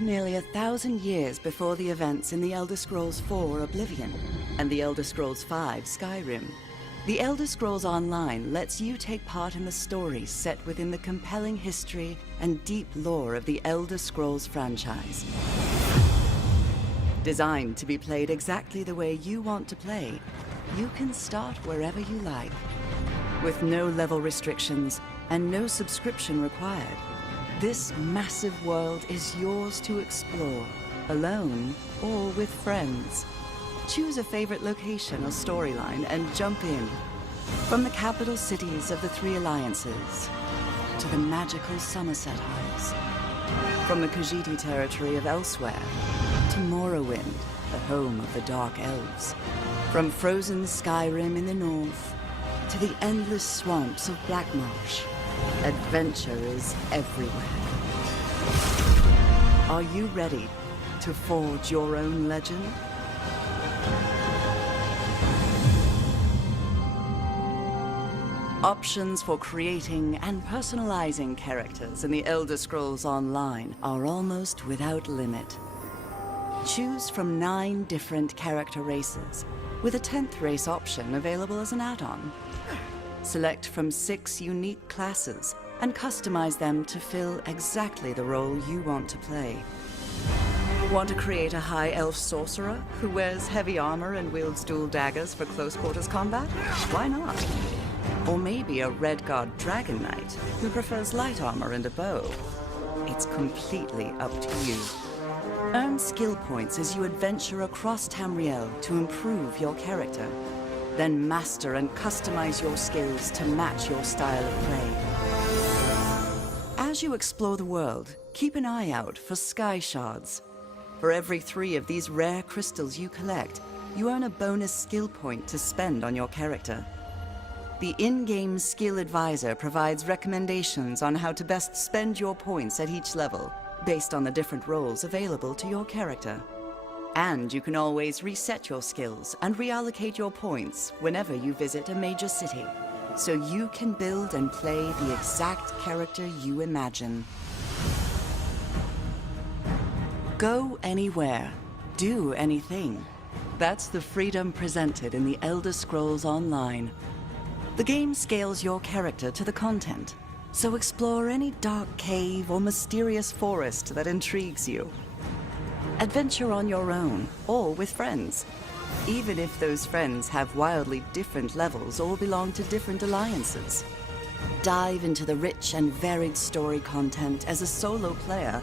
Nearly 1,000 years before the events in the Elder Scrolls IV Oblivion and the Elder Scrolls V Skyrim, the Elder Scrolls Online lets you take part in the stories set within the compelling history and deep lore of the Elder Scrolls franchise. Designed to be played exactly the way you want to play, you can start wherever you like. With no level restrictions and no subscription required, this massive world is yours to explore, alone or with friends. Choose a favorite location or storyline and jump in. From the capital cities of the Three Alliances to the magical Somerset Isles. From the Khajiit territory of Elsewhere to Morrowind, the home of the Dark Elves. From frozen Skyrim in the north to the endless swamps of Blackmarsh, adventure is everywhere. Are you ready to forge your own legend? Options for creating and personalizing characters in the Elder Scrolls Online are almost without limit. Choose from 9 different character races, with a 10th race option available as an add-on. Select from 6 unique classes and customize them to fill exactly the role you want to play. Want to create a high elf sorcerer who wears heavy armor and wields dual daggers for close quarters combat? Why not? Or maybe a Redguard Dragon Knight who prefers light armor and a bow. It's completely up to you. Earn skill points as you adventure across Tamriel to improve your character. Then master and customize your skills to match your style of play. As you explore the world, keep an eye out for sky shards. For every 3 of these rare crystals you collect, you earn a bonus skill point to spend on your character. The in-game skill advisor provides recommendations on how to best spend your points at each level, based on the different roles available to your character. And you can always reset your skills and reallocate your points whenever you visit a major city, so you can build and play the exact character you imagine. Go anywhere, do anything. That's the freedom presented in the Elder Scrolls Online. The game scales your character to the content, so explore any dark cave or mysterious forest that intrigues you. Adventure on your own, or with friends, even if those friends have wildly different levels or belong to different alliances. Dive into the rich and varied story content as a solo player,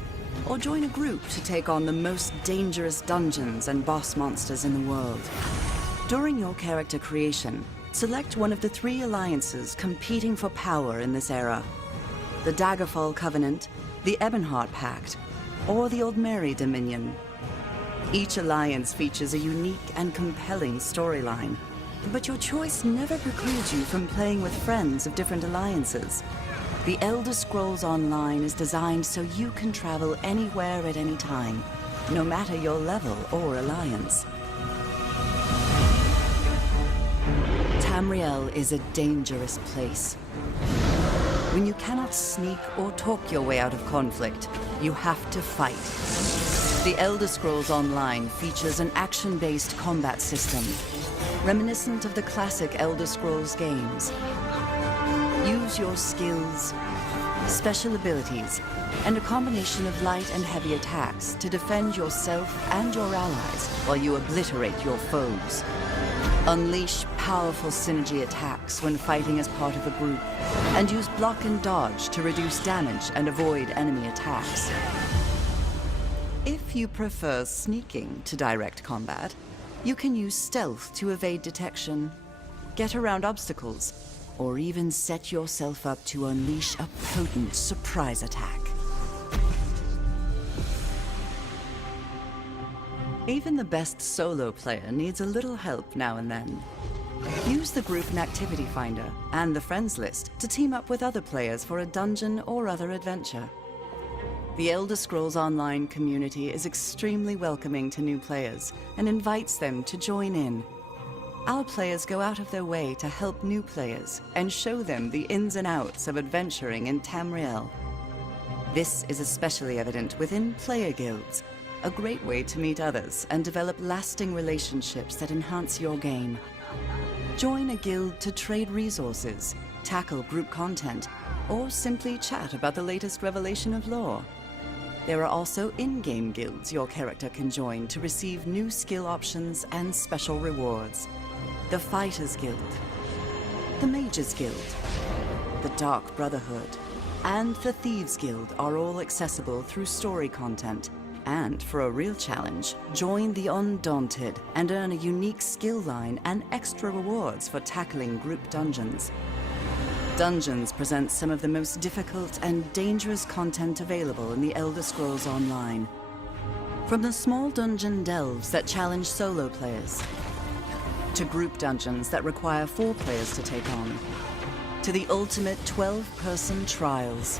or join a group to take on the most dangerous dungeons and boss monsters in the world. During your character creation, select one of the 3 alliances competing for power in this era: the Daggerfall Covenant, the Ebonheart Pact, or the Aldmeri Dominion. Each alliance features a unique and compelling storyline, but your choice never precludes you from playing with friends of different alliances. The Elder Scrolls Online is designed so you can travel anywhere at any time, no matter your level or alliance. Tamriel is a dangerous place. When you cannot sneak or talk your way out of conflict, you have to fight. The Elder Scrolls Online features an action-based combat system, reminiscent of the classic Elder Scrolls games. Use your skills, special abilities, and a combination of light and heavy attacks to defend yourself and your allies while you obliterate your foes. Unleash powerful synergy attacks when fighting as part of a group, and use block and dodge to reduce damage and avoid enemy attacks. If you prefer sneaking to direct combat, you can use stealth to evade detection, get around obstacles, or even set yourself up to unleash a potent surprise attack. Even the best solo player needs a little help now and then. Use the Group and Activity Finder and the Friends list to team up with other players for a dungeon or other adventure. The Elder Scrolls Online community is extremely welcoming to new players and invites them to join in. Our players go out of their way to help new players and show them the ins and outs of adventuring in Tamriel. This is especially evident within player guilds, a great way to meet others and develop lasting relationships that enhance your game. Join a guild to trade resources, tackle group content, or simply chat about the latest revelation of lore. There are also in-game guilds your character can join to receive new skill options and special rewards. The Fighters Guild, the Mages Guild, the Dark Brotherhood, and the Thieves Guild are all accessible through story content. And for a real challenge, join the Undaunted and earn a unique skill line and extra rewards for tackling group dungeons. Dungeons present some of the most difficult and dangerous content available in the Elder Scrolls Online. From the small dungeon delves that challenge solo players, to group dungeons that require 4 players to take on, to the ultimate 12-person trials.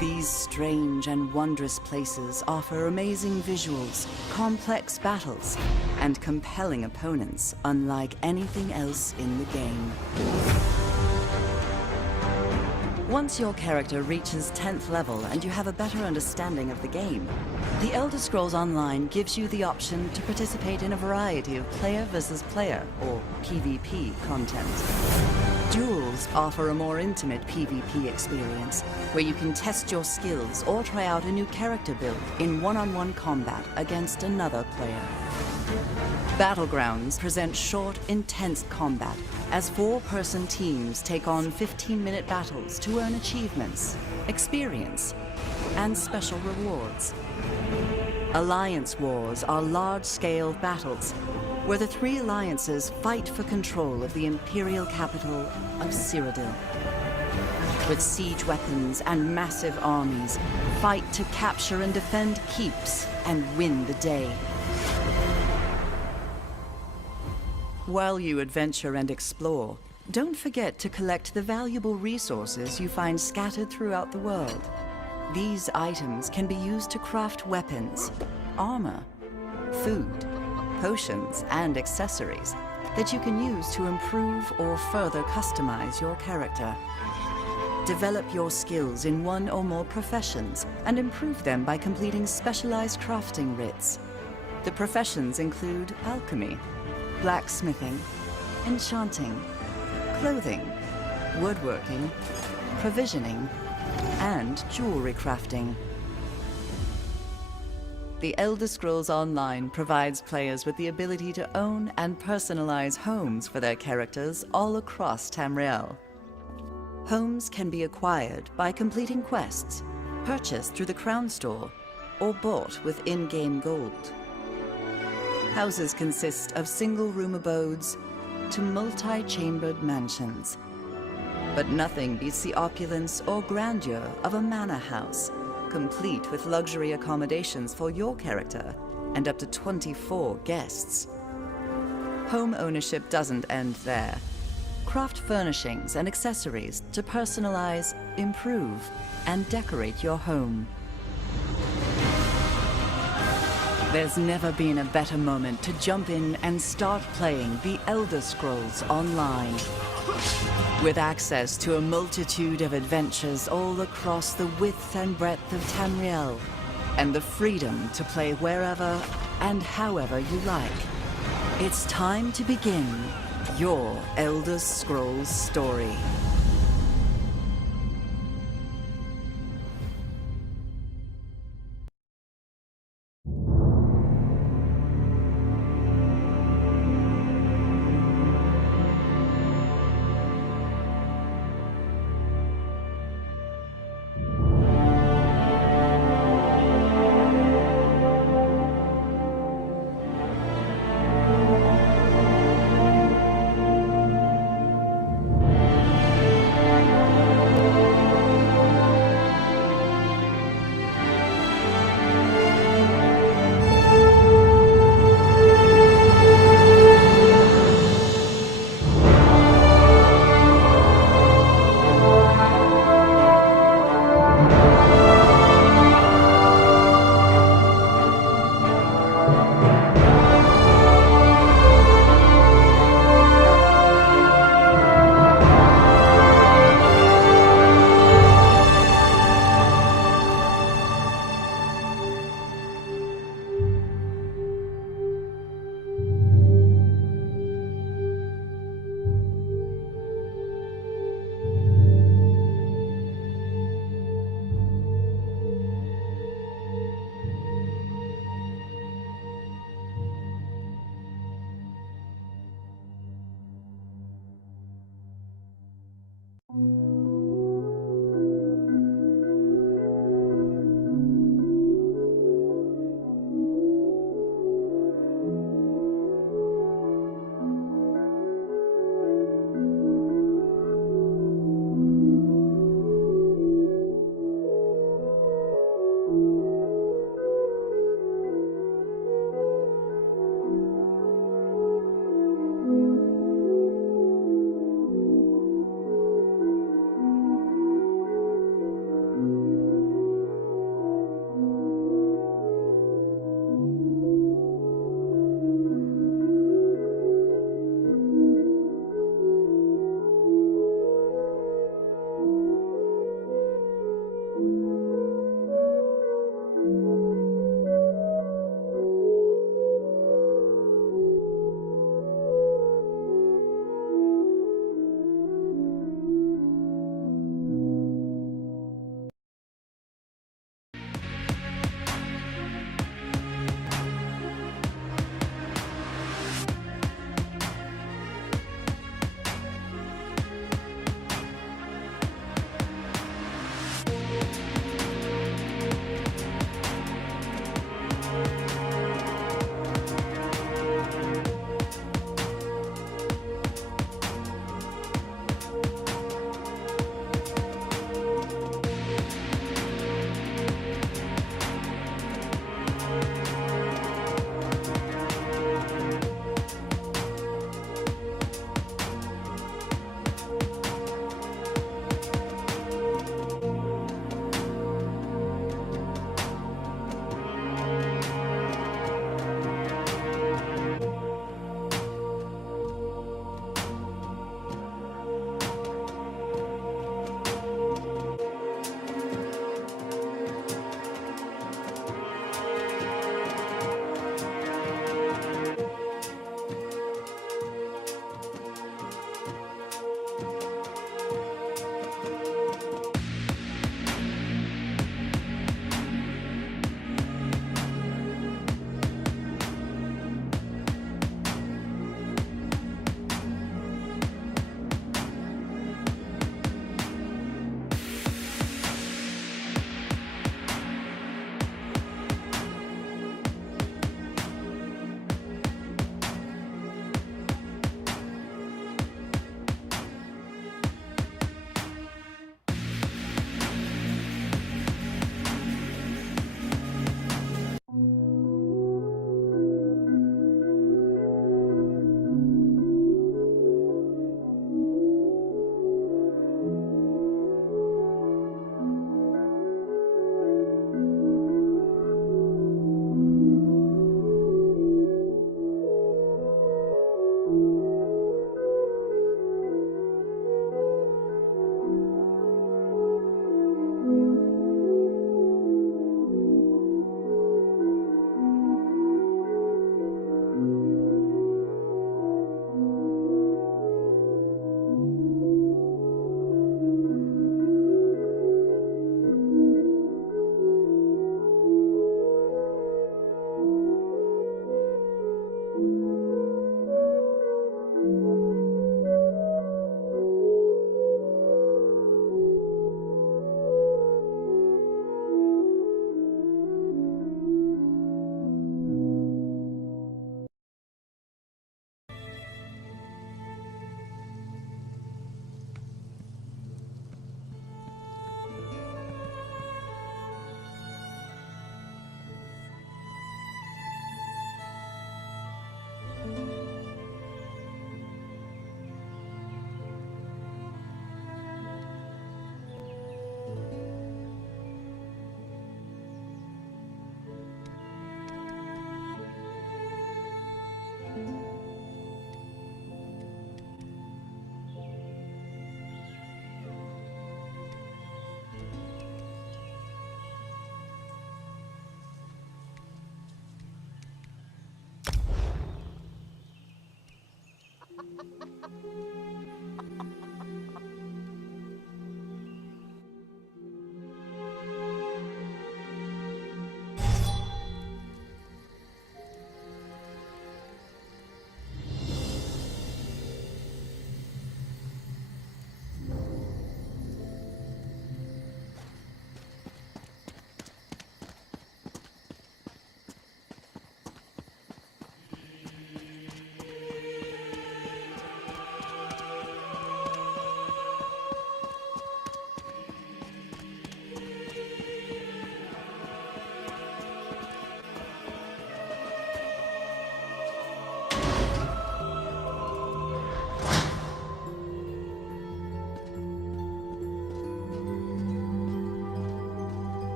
These strange and wondrous places offer amazing visuals, complex battles, and compelling opponents unlike anything else in the game. Once your character reaches 10th level and you have a better understanding of the game, The Elder Scrolls Online gives you the option to participate in a variety of player versus player, or PvP, content. Duels offer a more intimate PvP experience, where you can test your skills or try out a new character build in one-on-one combat against another player. Battlegrounds present short, intense combat, as 4-person teams take on 15-minute battles to earn achievements, experience, and special rewards. Alliance wars are large-scale battles, where the 3 alliances fight for control of the imperial capital of Cyrodiil. With siege weapons and massive armies, fight to capture and defend keeps and win the day. While you adventure and explore, don't forget to collect the valuable resources you find scattered throughout the world. These items can be used to craft weapons, armor, food, potions, and accessories that you can use to improve or further customize your character. Develop your skills in one or more professions and improve them by completing specialized crafting writs. The professions include alchemy, blacksmithing, enchanting, clothing, woodworking, provisioning, and jewelry crafting. The Elder Scrolls Online provides players with the ability to own and personalize homes for their characters all across Tamriel. Homes can be acquired by completing quests, purchased through the Crown Store, or bought with in-game gold. Houses consist of single-room abodes to multi-chambered mansions. But nothing beats the opulence or grandeur of a manor house, complete with luxury accommodations for your character and up to 24 guests. Home ownership doesn't end there. Craft furnishings and accessories to personalize, improve, and decorate your home. There's never been a better moment to jump in and start playing The Elder Scrolls Online. With access to a multitude of adventures all across the width and breadth of Tamriel, and the freedom to play wherever and however you like, it's time to begin your Elder Scrolls story.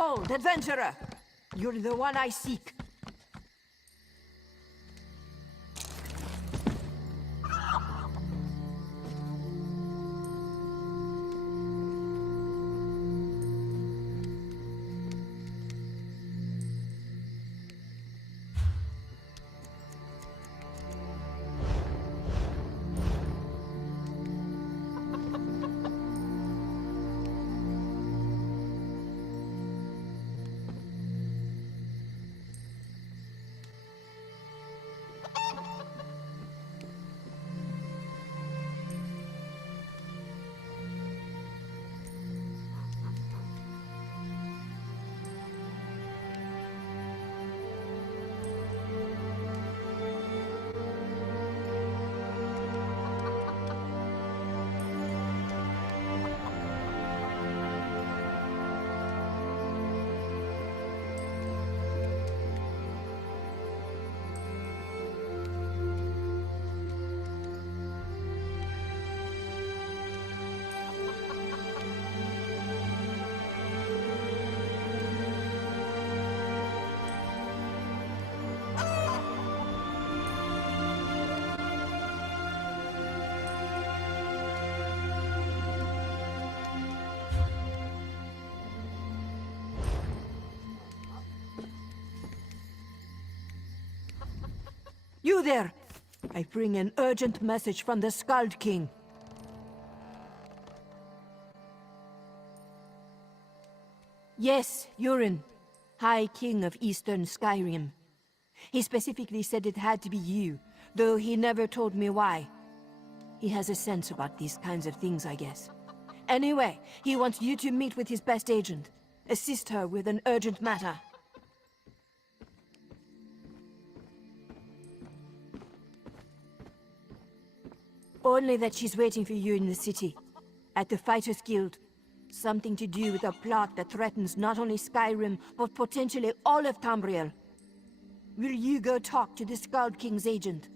Hold, adventurer! You're the one I seek. You there! I bring an urgent message from the Skald King. Yes, Urin, High King of Eastern Skyrim. He specifically said it had to be you, though he never told me why. He has a sense about these kinds of things, I guess. Anyway, he wants you to meet with his best agent. Assist her with an urgent matter. Only that she's waiting for you in the city, at the Fighters Guild. Something to do with a plot that threatens not only Skyrim, but potentially all of Tamriel. Will you go talk to the Skald King's agent?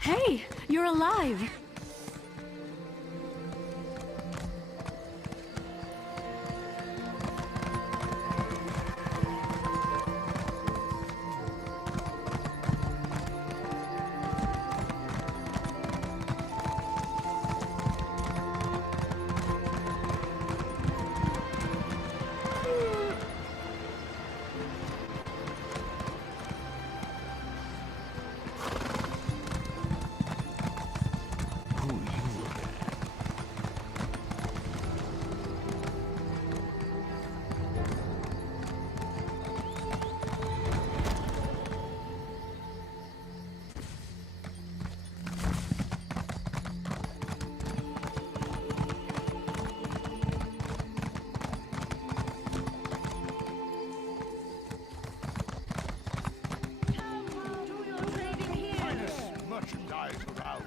Hey, you're alive! Merchandise around.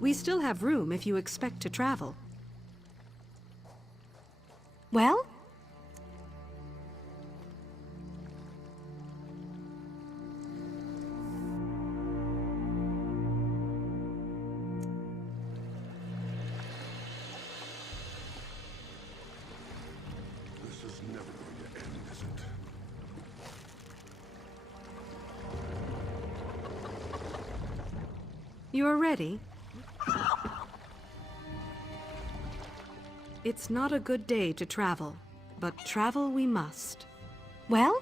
We still have room if you expect to travel. Well? You are ready? It's not a good day to travel, but travel we must. Well?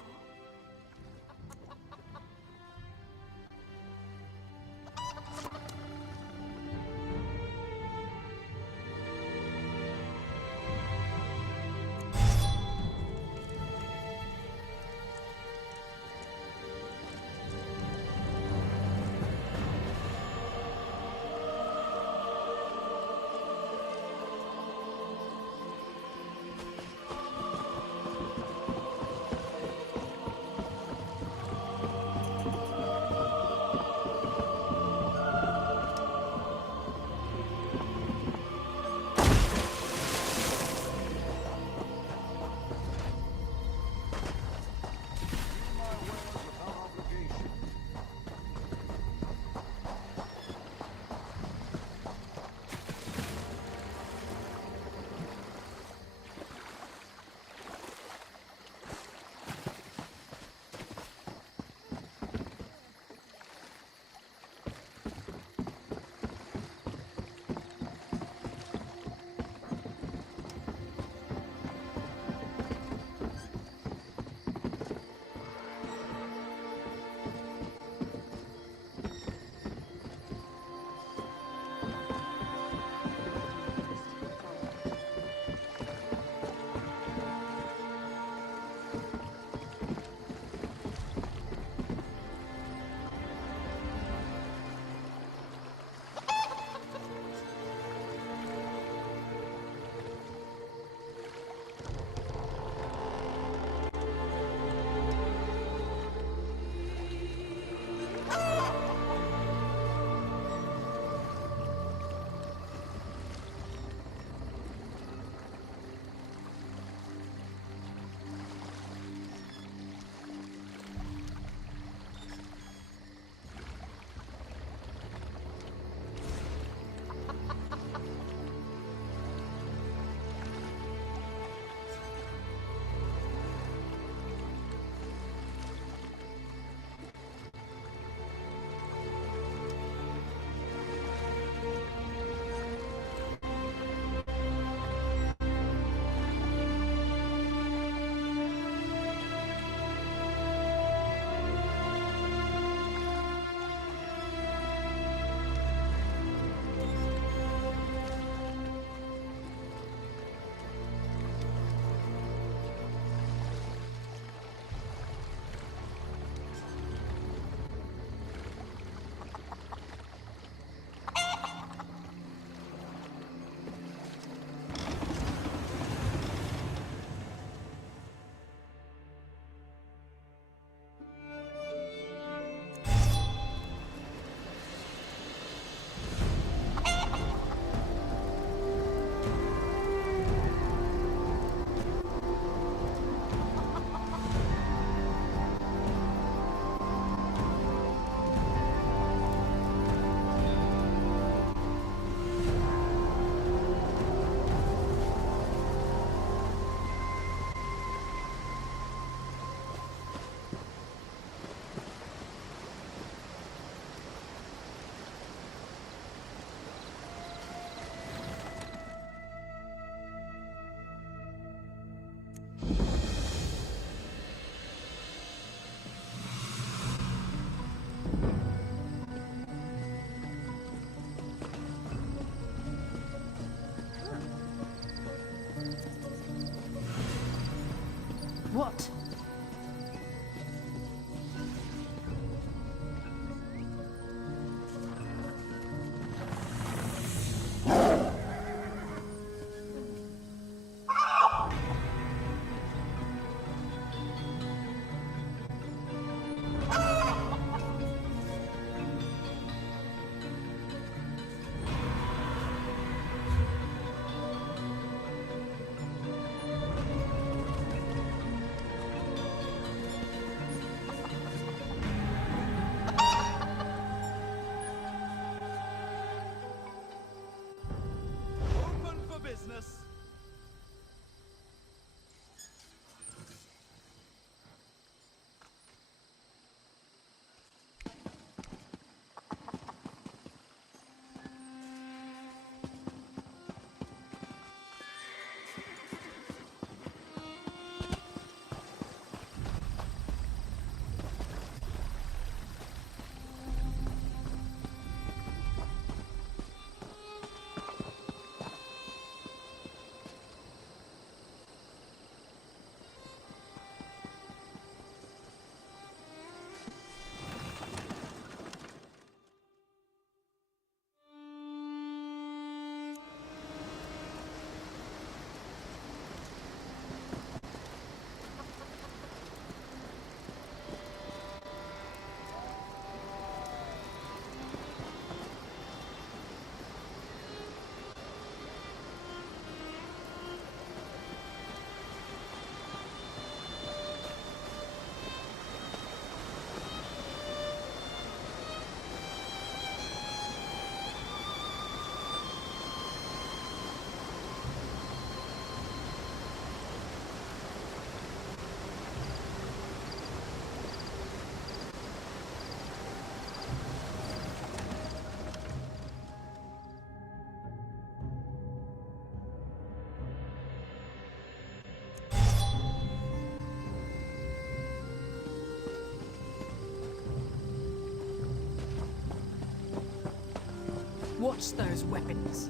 What's those weapons?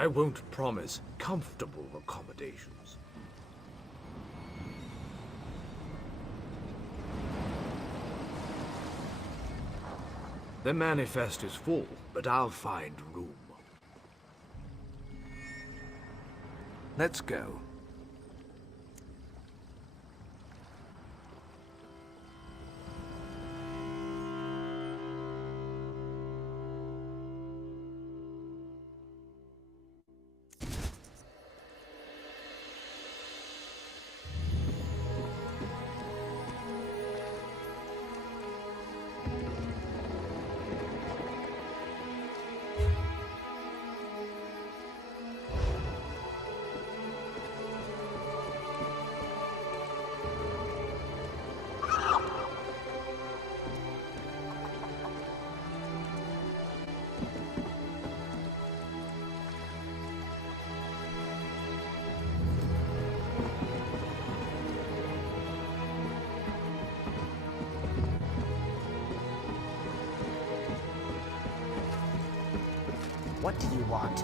I won't promise comfortable accommodations. The manifest is full, but I'll find room. Let's go. What do you want?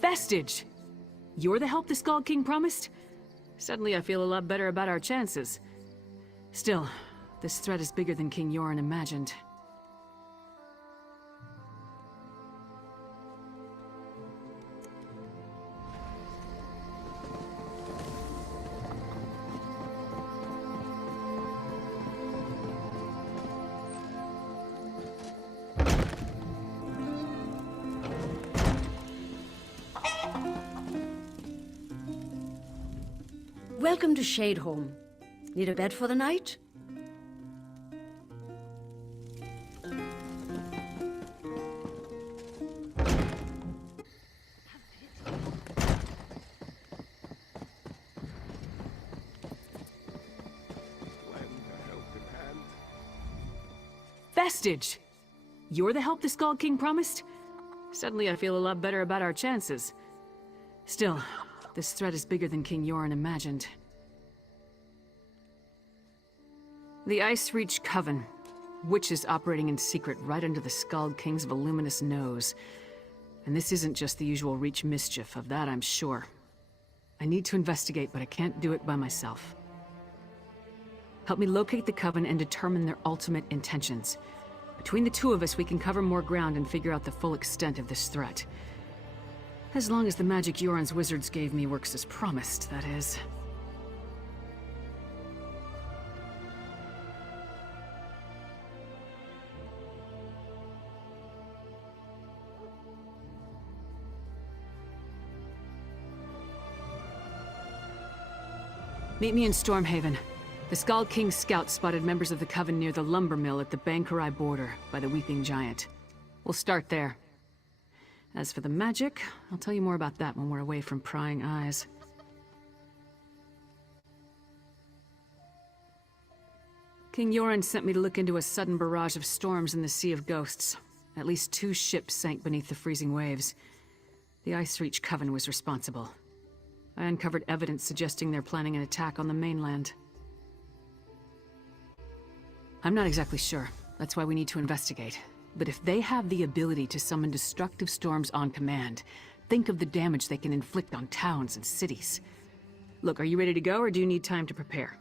Vestige! You're the help the Skull King promised? Suddenly I feel a lot better about our chances. Still, this threat is bigger than King Yoren imagined. Welcome to Shadeholm. Need a bed for the night? Vestige! You're the help the Skull King promised? Suddenly I feel a lot better about our chances. Still, this threat is bigger than King Yoren imagined. The Ice Reach Coven. Witches operating in secret right under the Skull King's voluminous nose. And this isn't just the usual Reach mischief, of that I'm sure. I need to investigate, but I can't do it by myself. Help me locate the Coven and determine their ultimate intentions. Between the two of us, we can cover more ground and figure out the full extent of this threat. As long as the magic Yoren's wizards gave me works as promised, that is. Meet me in Stormhaven. The Skull King's scouts spotted members of the Coven near the lumber mill at the Bankarai border, by the Weeping Giant. We'll start there. As for the magic, I'll tell you more about that when we're away from prying eyes. King Yoren sent me to look into a sudden barrage of storms in the Sea of Ghosts. At least 2 ships sank beneath the freezing waves. The Ice Reach Coven was responsible. I uncovered evidence suggesting they're planning an attack on the mainland. I'm not exactly sure. That's why we need to investigate. But if they have the ability to summon destructive storms on command, think of the damage they can inflict on towns and cities. Look, are you ready to go, or do you need time to prepare?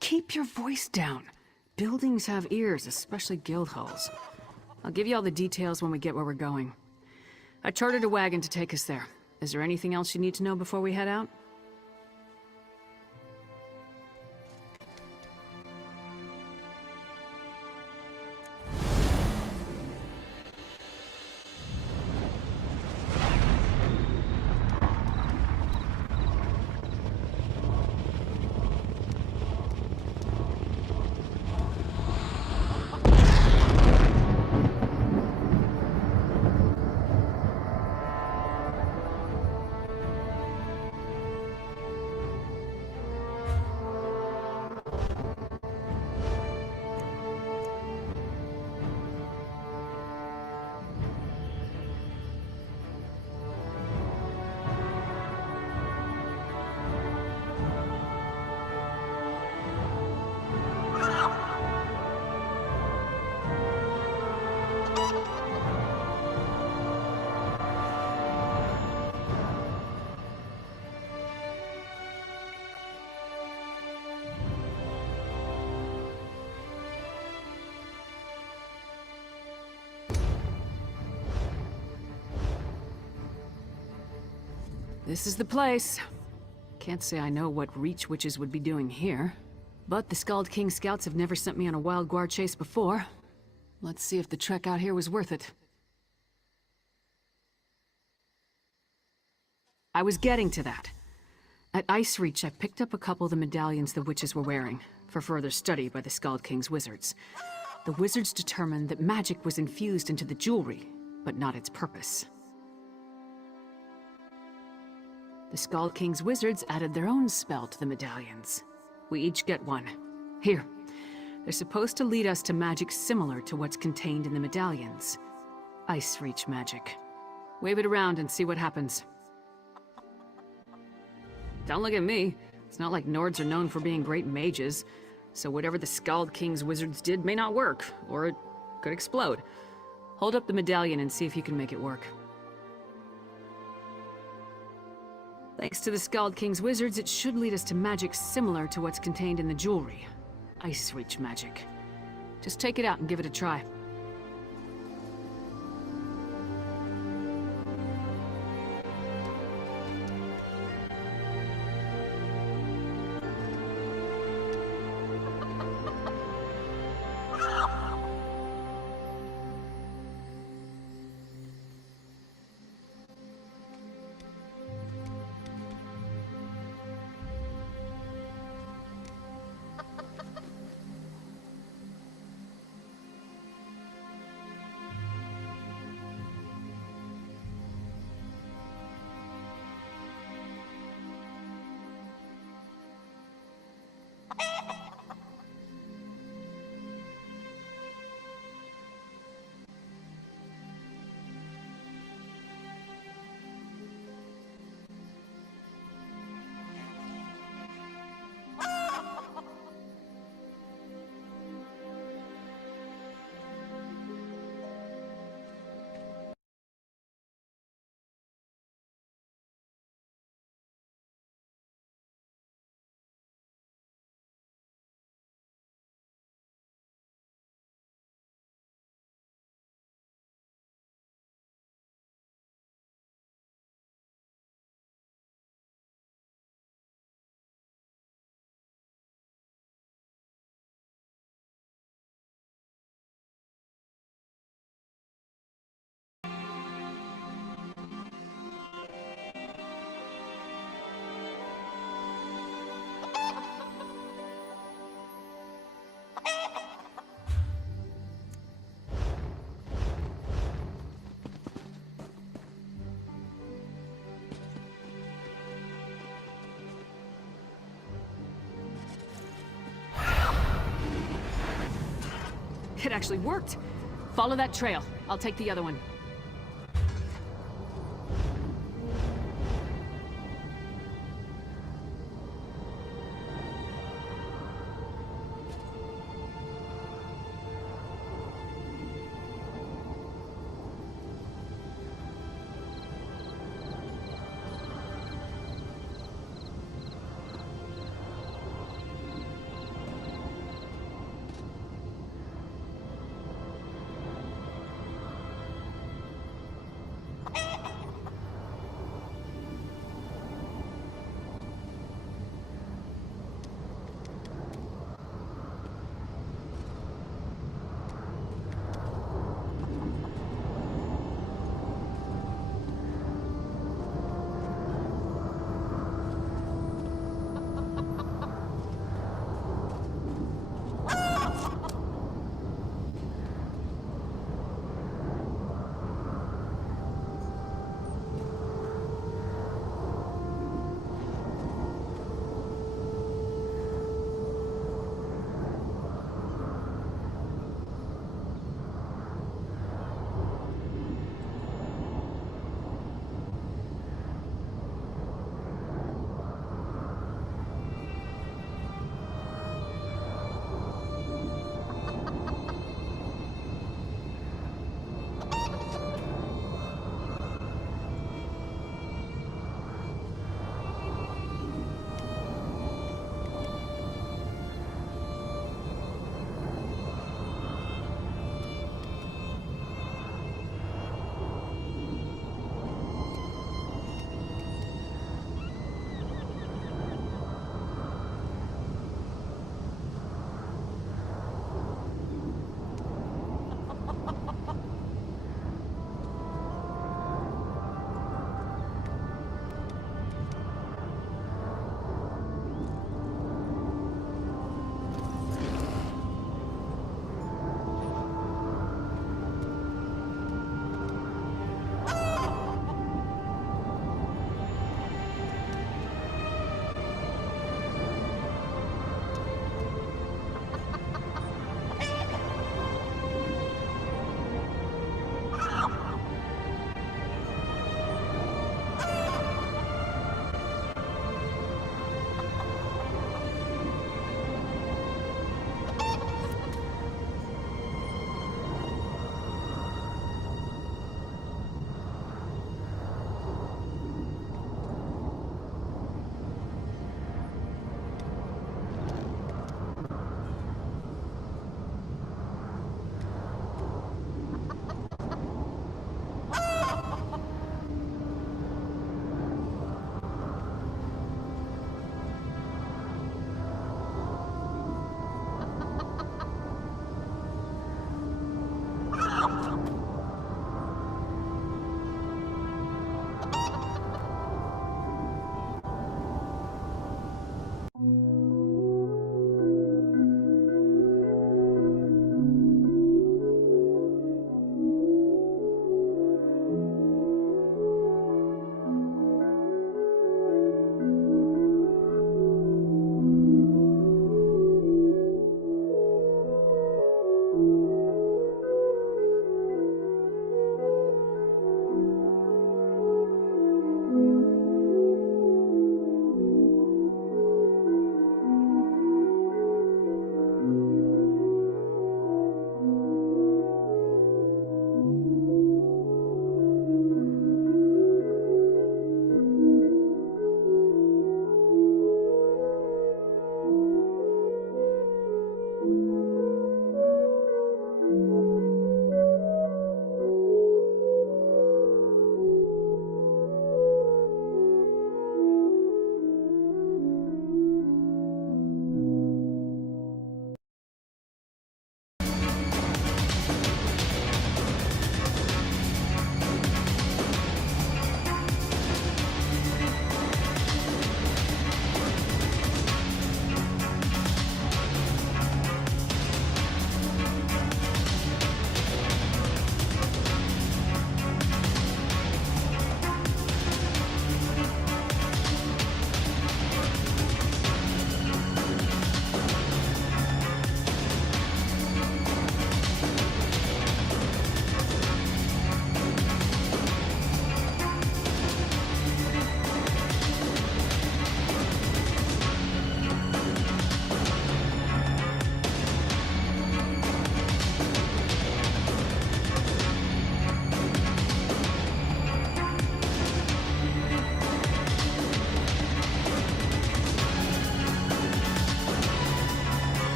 Keep your voice down. Buildings have ears, especially guild halls. I'll give you all the details when we get where we're going. I chartered a wagon to take us there. Is there anything else you need to know before we head out? This is the place. Can't say I know what Reach witches would be doing here. But the Skull King scouts have never sent me on a wild guar chase before. Let's see if the trek out here was worth it. I was getting to that. At Ice Reach, I picked up a couple of the medallions the witches were wearing, for further study by the Skull King's wizards. The wizards determined that magic was infused into the jewelry, but not its purpose. The Skull King's wizards added their own spell to the medallions. We each get one. Here. They're supposed to lead us to magic similar to what's contained in the medallions. Ice Reach magic. Wave it around and see what happens. Don't look at me. It's not like Nords are known for being great mages, so whatever the Skald King's wizards did may not work, or it could explode. Hold up the medallion and see if you can make it work. Thanks to the Skald King's wizards, it should lead us to magic similar to what's contained in the jewelry. Ice Reach magic. Just take it out and give it a try. It actually worked. Follow that trail. I'll take the other one.